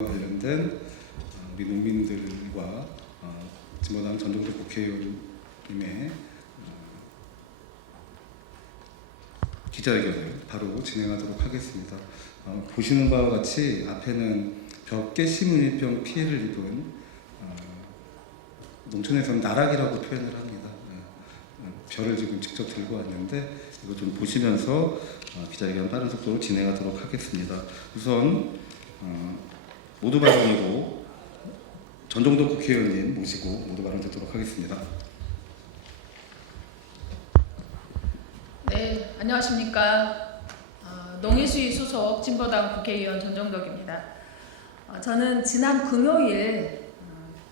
관련된 우리 농민들과 진보당 전종대 국회의원님의 기자회견을 바로 진행하도록 하겠습니다. 보시는 바와 같이 앞에는 벽개심은이병 피해를 입은 농촌에서는 나락이라고 표현을 합니다. 별을 지금 직접 들고 왔는데 이거 좀 보시면서 기자회견 빠른 속도로 진행하도록 하겠습니다. 우선 모두 발언으로 전종덕 국회의원님 모시고 모두 발언 듣도록 하겠습니다. 네, 안녕하십니까. 농해수위 소속 진보당 국회의원 전종덕입니다. 저는 지난 금요일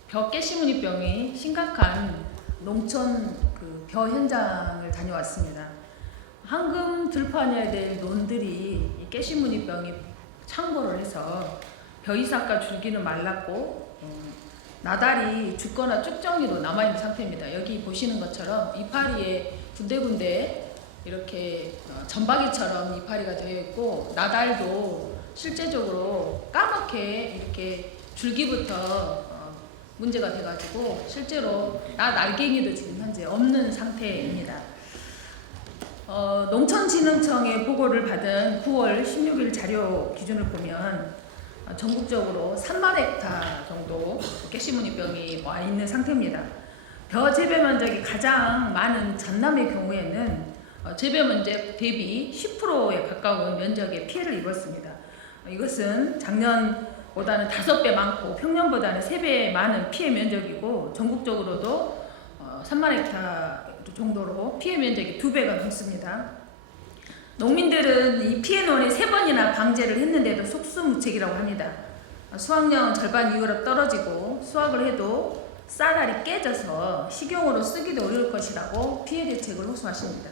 벽개심은이병이 심각한 농촌 벼 현장을 다녀왔습니다. 황금 들판해야 될 논들이 이 깨심은이병이 창궐을 해서 벼이삭과 줄기는 말랐고 나달이 죽거나 쭉정이로 남아있는 상태입니다. 여기 보시는 것처럼 이파리에 군데군데 이렇게 점박이처럼 이파리가 되어 있고 나달도 실제적으로 까맣게 이렇게 줄기부터 문제가 돼가지고 실제로 날갱이도 지금 현재 없는 상태입니다. 농촌진흥청의 보고를 받은 9월 16일 자료 기준을 보면 전국적으로 3만 헥타 정도 깨심은이병이 와 있는 상태입니다. 벼 재배 면적이 가장 많은 전남의 경우에는 재배 면적 대비 10%에 가까운 면적의 피해를 입었습니다. 이것은 작년보다는 5배 많고 평년보다는 3배 많은 피해 면적이고 전국적으로도 3만 헥타 정도로 피해 면적이 2배가 넘습니다. 농민들은 이 피해논에 3번이나 방제를 했는데도 속수무책이라고 합니다. 수확량은 절반 이후로 떨어지고 수확을 해도 쌀알이 깨져서 식용으로 쓰기도 어려울 것이라고 피해 대책을 호소하십니다.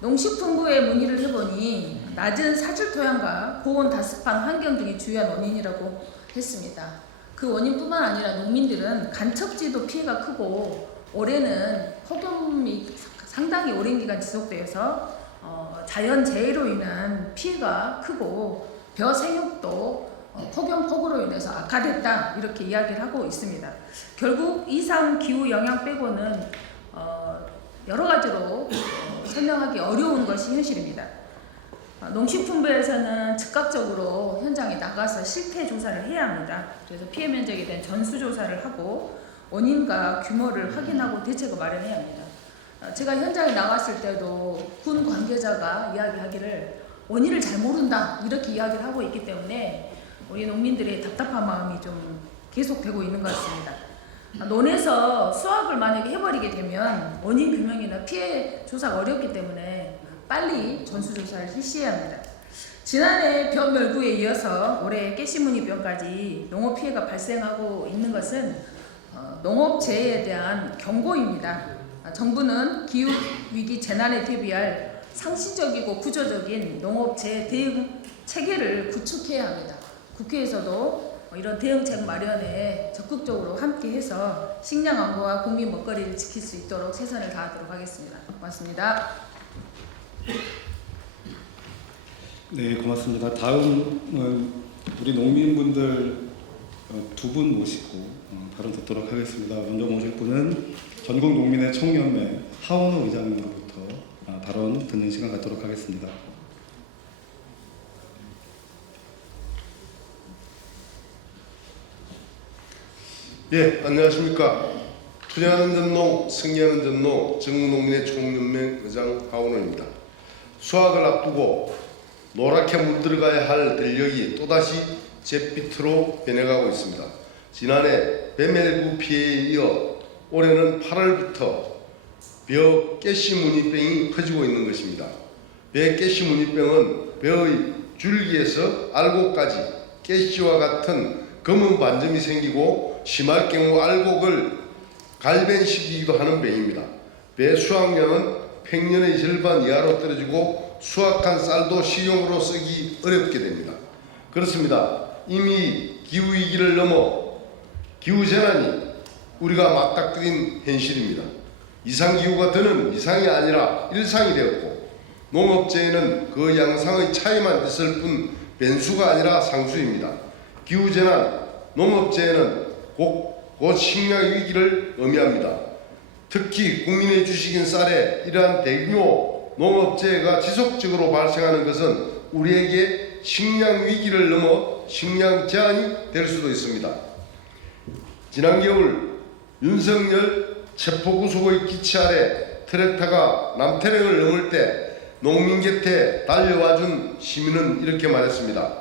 농식품부에 문의를 해보니 낮은 사질 토양과 고온 다습한 환경 등이 주요한 원인이라고 했습니다. 그 원인뿐만 아니라 농민들은 간척지도 피해가 크고 올해는 폭염이 상당히 오랜 기간 지속되어서 자연재해로 인한 피해가 크고 벼 생육도 폭염폭우로 인해서 악화됐다 이렇게 이야기를 하고 있습니다. 결국 이상 기후 영향 빼고는 여러 가지로 설명하기 어려운 것이 현실입니다. 농식품부에서는 즉각적으로 현장에 나가서 실태 조사를 해야 합니다. 그래서 피해 면적에 대한 전수조사를 하고 원인과 규모를 확인하고 대책을 마련해야 합니다. 제가 현장에 나갔을 때도 군 관계자가 이야기하기를 원인을 잘 모른다 이렇게 이야기를 하고 있기 때문에 우리 농민들의 답답한 마음이 좀 계속되고 있는 것 같습니다. 논에서 수확을 만약에 해버리게 되면 원인 규명이나 피해 조사가 어렵기 때문에 빨리 전수조사를 실시해야 합니다. 지난해 벼 멸구에 이어서 올해 깨심은이병까지 농업 피해가 발생하고 있는 것은 농업재해에 대한 경고입니다. 정부는 기후위기 재난에 대비할 상시적이고 구조적인 농업재해 대응 체계를 구축해야 합니다. 국회에서도 이런 대응책 마련에 적극적으로 함께해서 식량 안보와 국민 먹거리를 지킬 수 있도록 최선을 다하도록 하겠습니다. 고맙습니다. 네, 고맙습니다. 다음은 우리 농민분들 두 분 모시고 발언 듣도록 하겠습니다. 먼저 모실 분은 전국농민의 총연맹 하원호 의장님으로부터 발언 듣는 시간 갖도록 하겠습니다. 예, 안녕하십니까. 투자하는 전농, 승리하는 전농, 전국농민의 총연맹 의장 하원호입니다. 수확을 앞두고 노랗게 물들어가야 할 들녘이 또다시 잿빛으로 변해가고 있습니다. 지난해 벼멜구 피해에 이어 올해는 8월부터 벼 깨심은이병이 퍼지고 있는 것입니다. 벼 깨심은이병은 벼의 줄기에서 알곡까지 깨씨와 같은 검은 반점이 생기고 심할 경우 알곡을 갈변시키기도 하는 병입니다. 벼 수확량은 평년의 절반 이하로 떨어지고 수확한 쌀도 식용으로 쓰기 어렵게 됩니다. 그렇습니다. 이미 기후위기를 넘어 기후재난이 우리가 맞닥뜨린 현실입니다. 이상기후가 더는 이상이 아니라 일상이 되었고 농업재해는 그 양상의 차이만 있을 뿐 변수가 아니라 상수입니다. 기후재난, 농업재해는 곧 식량 위기를 의미합니다. 특히 국민의 주식인 쌀에 이러한 대규모 농업재해가 지속적으로 발생하는 것은 우리에게 식량 위기를 넘어 식량 제한이 될 수도 있습니다. 지난 겨울 윤석열 체포구속의 기치 아래 트랙터가 남태령을 넘을 때 농민 곁에 달려와준 시민은 이렇게 말했습니다.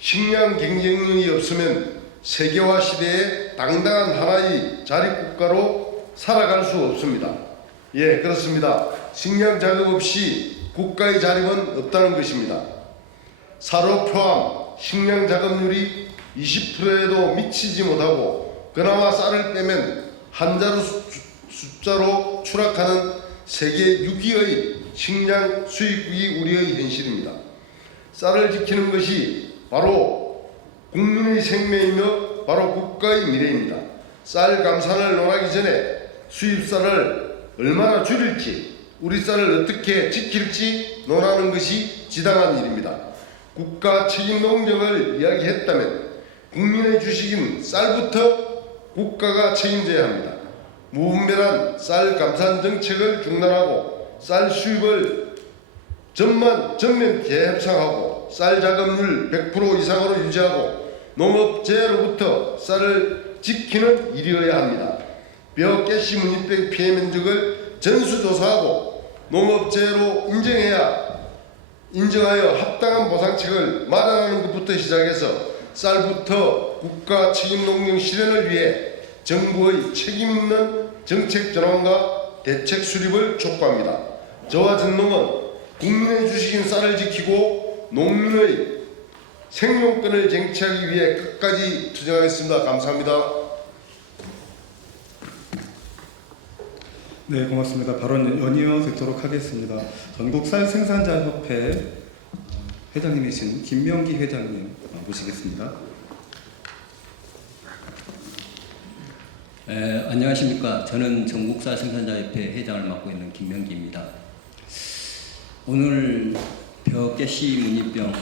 식량 경쟁력이 없으면 세계화 시대에 당당한 하나의 자립국가로 살아갈 수 없습니다. 예, 그렇습니다. 식량 자급 없이 국가의 자립은 없다는 것입니다. 사료 포함 식량 자급률이 20%에도 미치지 못하고 그나마 쌀을 빼면 한 자루 숫자로 추락하는 세계 6위의 식량 수입국이 우리의 현실입니다. 쌀을 지키는 것이 바로 국민의 생명이며 바로 국가의 미래입니다. 쌀 감산을 논하기 전에 수입쌀을 얼마나 줄일지, 우리 쌀을 어떻게 지킬지 논하는 것이 지당한 일입니다. 국가 책임 농정을 이야기했다면 국민의 주식인 쌀부터 국가가 책임져야 합니다. 무분별한 쌀 감산 정책을 중단하고 쌀 수입을 전면 재협상하고 쌀 자급률 100% 이상으로 유지하고 농업재해로부터 쌀을 지키는 일이어야 합니다. 벼, 가시, 문익병 피해 면적을 전수조사하고 농업재해로 인정하여 합당한 보상책을 마련하는 것부터 시작해서 쌀부터 국가 책임 농경 실현을 위해 정부의 책임 있는 정책 전환과 대책 수립을 촉구합니다. 저와 전농은 국민의 주식인 쌀을 지키고 농민의 생존권을 쟁취하기 위해 끝까지 투쟁하겠습니다. 감사합니다. 네, 고맙습니다. 발언 연이어 듣도록 하겠습니다. 전국 쌀 생산자 협회 회장님이신 김명기 회장님 모시겠습니다. 안녕하십니까. 저는 전국쌀 생산자협회 회장을 맡고 있는 김명기입니다. 오늘 벼, 가시, 문익병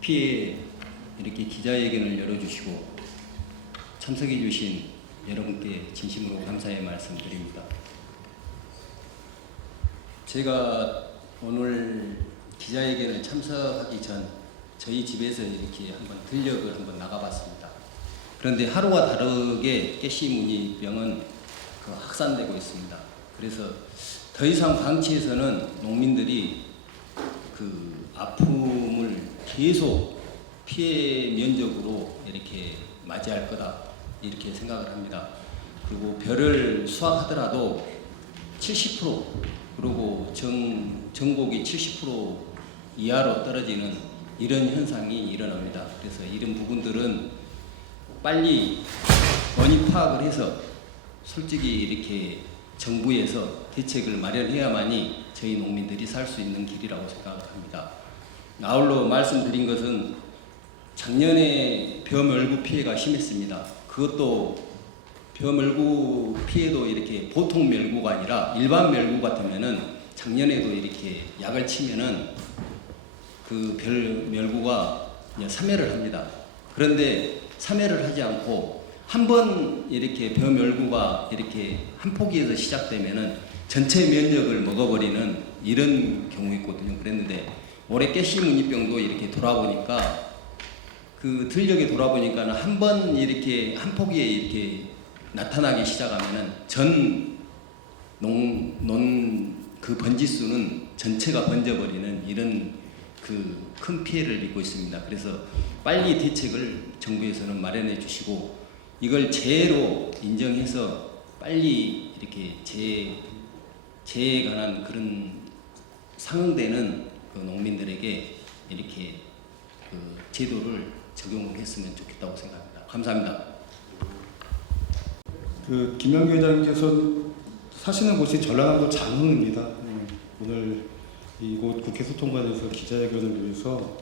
피해 이렇게 기자회견을 열어주시고 참석해 주신 여러분께 진심으로 감사의 말씀드립니다. 제가 오늘 기자회견을 참석하기 전 저희 집에서 이렇게 한번 들녘을 한번 나가봤습니다. 그런데 하루와 다르게 가시 문익병은 확산되고 있습니다. 그래서 더 이상 방치해서는 농민들이 그 아픔을 계속 피해 면적으로 이렇게 맞이할 거다 이렇게 생각을 합니다. 그리고 벼를 수확하더라도 70% 그리고 전곡이 70% 이하로 떨어지는 이런 현상이 일어납니다. 그래서 이런 부분들은 빨리 원인 파악을 해서 솔직히 이렇게 정부에서 대책을 마련해야만이 저희 농민들이 살 수 있는 길이라고 생각을 합니다. 아울러 말씀드린 것은 작년에 벼멸구 피해가 심했습니다. 그것도 벼멸구 피해도 이렇게 보통 멸구가 아니라 일반 멸구 같으면은 작년에도 이렇게 약을 치면은 그 멸구가 사멸을 합니다. 그런데 사멸을 하지 않고 한 번 이렇게 벼멸구가 이렇게 한 포기에서 시작되면은 전체 면적을 먹어버리는 이런 경우 있거든요. 그랬는데 올해 가시 문익병도 이렇게 돌아보니까 그 들녘에 돌아보니까 한 번 이렇게 한 포기에 이렇게 나타나기 시작하면은 전 그 번지수는 전체가 번져버리는 이런 그 큰 피해를 입고 있습니다. 그래서 빨리 대책을 정부에서는 마련해 주시고 이걸 재해로 인정해서 빨리 이렇게 재해에 관한 그런 상응되는 그 농민들에게 이렇게 그 제도를 적용을 했으면 좋겠다고 생각합니다. 감사합니다. 그 김명기 회장님께서 사시는 곳이 전라남도 장흥입니다. 오늘 이곳 국회 소통관에서 기자회견을 위해서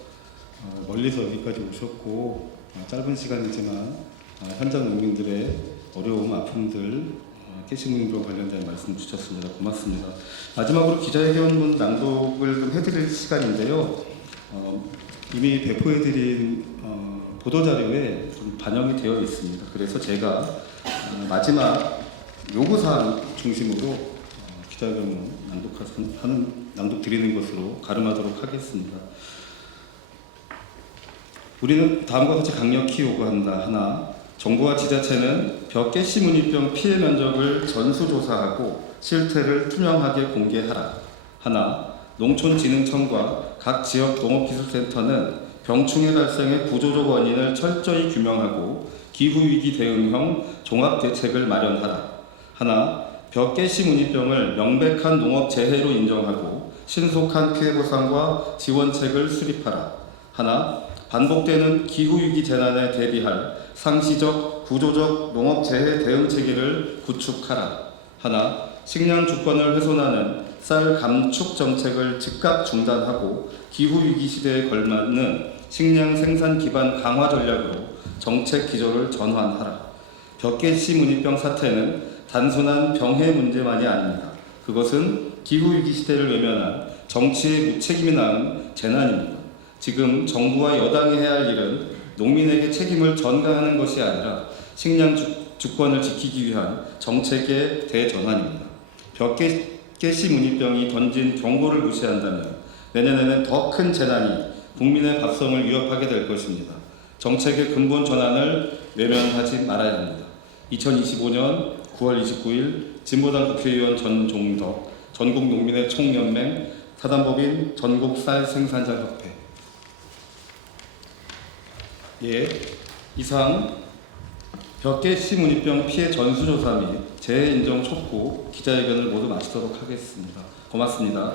멀리서 여기까지 오셨고 짧은 시간이지만 현장 농민들의 어려움, 아픔들, 가시 문익병과 관련된 말씀 주셨습니다. 고맙습니다. 마지막으로 기자회견문 낭독을 좀 해드릴 시간인데요. 이미 배포해드린 보도자료에 좀 반영이 되어 있습니다. 그래서 제가 마지막 요구사항 중심으로 기자회견문 낭독 드리는 것으로 가름하도록 하겠습니다. 우리는 다음과 같이 강력히 요구한다. 하나, 정부와 지자체는 벽개씨 문의병 피해 면적을 전수조사하고 실태를 투명하게 공개하라. 하나, 농촌진흥청과 각 지역 농업기술센터는 병충해 발생의 구조적 원인을 철저히 규명하고 기후위기 대응형 종합대책을 마련하라. 하나, 벽개씨 문의병을 명백한 농업재해로 인정하고 신속한 피해보상과 지원책을 수립하라. 하나, 반복되는 기후위기 재난에 대비할 상시적, 구조적 농업재해 대응체계를 구축하라. 하나, 식량 주권을 훼손하는 쌀 감축 정책을 즉각 중단하고 기후위기 시대에 걸맞는 식량 생산 기반 강화 전략으로 정책 기조를 전환하라. 벽개씨 문의병 사태는 단순한 병해 문제만이 아닙니다. 그것은 기후위기 시대를 외면한 정치의 무책임이 낳은 재난입니다. 지금 정부와 여당이 해야 할 일은 농민에게 책임을 전가하는 것이 아니라 식량 주권을 지키기 위한 정책의 대전환입니다. 벽개씨 문의병이 던진 경고를 무시한다면 내년에는 더 큰 재난이 국민의 밥성을 위협하게 될 것입니다. 정책의 근본 전환을 외면하지 말아야 합니다. 2025년 9월 29일 진보당 국회의원 전종덕, 전국농민의 총연맹, 사단법인 전국쌀생산자협회. 예, 이상 벽개씨 문의병 피해 전수조사 및 재해 인정 촉구 기자회견을 모두 마치도록 하겠습니다. 고맙습니다.